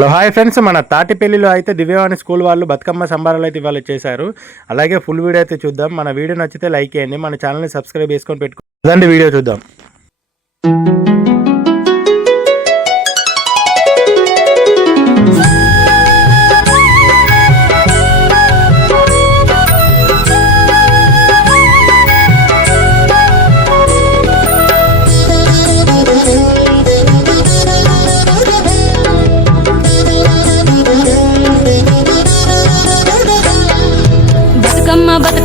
Hello hi friends. మన తాటిపల్లిలో అయితే దివ్యవాణి school వాళ్ళు బతుకమ్మ సంబరాలు అయితే ఇవాళ చేశారు. అలాగే ఫుల్ వీడియో అయితే చూద్దాం. మన వీడియో నచ్చితే లైక్ చేయండి. మన ఛానల్ని సబ్స్క్రైబ్ చేసుకొని పెట్టుకోండి వీడియో చూద్దాం.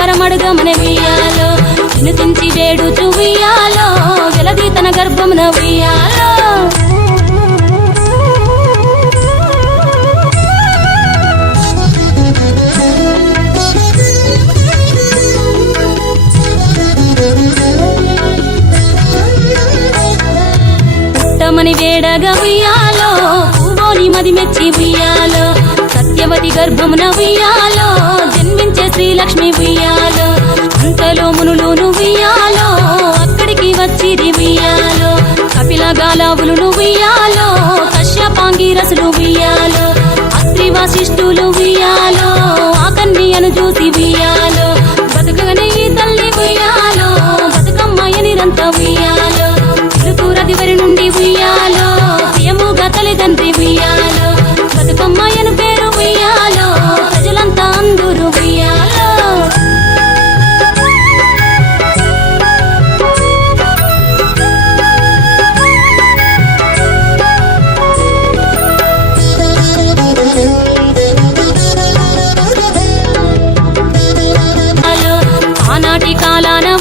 కలికి వరమడుగమన ఉయ్యాలో వినుతించి వేడుచు ఉయ్యాలో వెలది తన గర్భమున ఉయ్యాలో. పుట్టమని వేడగా ఉయ్యాలో పువ్వోని మది మెచ్చి ఉయ్యాలో సత్యవతి గర్భమున ఉయ్యాలో జన్మించే శ్రీలక్ష్మి ఉయ్యాలో అంతలో మునులు ఉయ్యాలో అక్కడికి వచ్చిరి ఉయ్యాలో కపిల గాలావులు ఉయ్యాలో కశ్యపాంగి రసులు ఉయ్యాలో అత్రి వశిష్ఠులు ఉయ్యాలో ఆ కన్యను చూసి ఉయ్యాలో.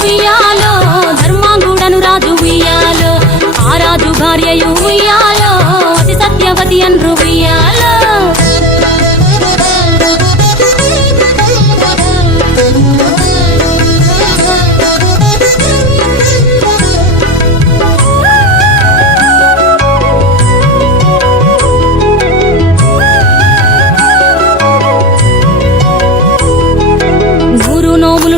ఉయ్యాలో ధర్మాంగుడను రాజు ఉయ్యాలో ఆ రాజు భార్యయు ఉయ్యాలో అతి సత్యవతి అన్రు ఉయ్యాలో. నూరు నోములు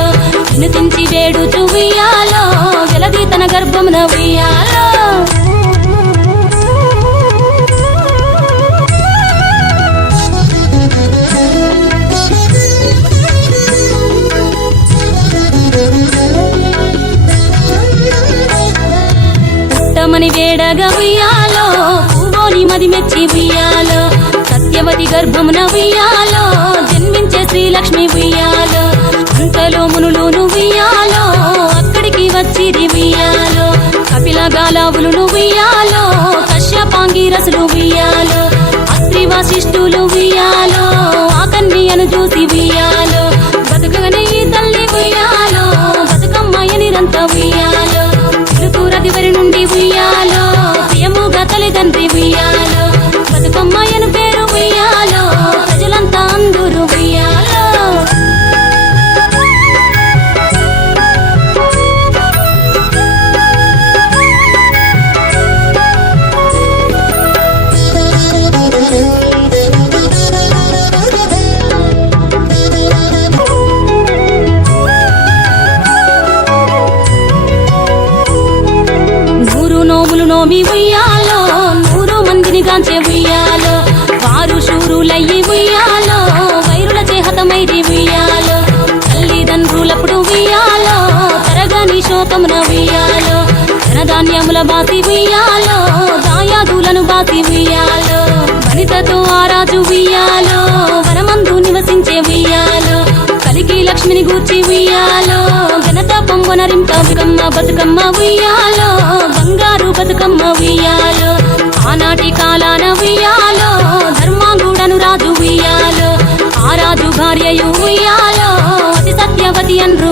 వినుతించి వేడుచు ఉయ్యాలో వెలది తన గర్భమున ఉయ్యాలో. మని వేడగా ఉయ్యాలో పూలోని మది మెచ్చి ఉయ్యాలో. సత్యవతి గర్భమున ఉయ్యాలో జన్మించే శ్రీలక్ష్మి ఉయ్యాలో. అంతలో మునులు అక్కడికి కపిల గాలావులు ఉయ్యాలో కశ్యపాంగి రసులు ఉయ్యాలో అత్రి వశిష్ఠులు నోమి ఉయ్యాలో నూరు మందిని గాంచే ఉయ్యాలో వారు శూరులయ్యి ఉయ్యాలో వైరుల చేహతమైరి ఉయ్యాలో తల్లిదండ్రులప్పుడు ఉయ్యాలో తరగని శోకమున ఉయ్యాలో ధనధాన్యముల బాసి ఉయ్యాలో దాయాదులను బాసి ఉయ్యాలో వనితతో ఆరాజు ఉయ్యాలో వనమందు నివసించే ఉయ్యాలో కలిగి లక్ష్మిని గూర్చి ఉయ్యాలో ఘనత బతుకమ్మ బతుకమ్మ ఉయ్యాలో బంగారు బతుకమ్మ ఉయ్యాలో ఆనాటి కాలాన ఉయ్యాలో ధర్మాంగుడను రాజు ఉయ్యాలో ఆ రాజు భార్యయు ఉయ్యాలో అతి సత్యవతి అన్రు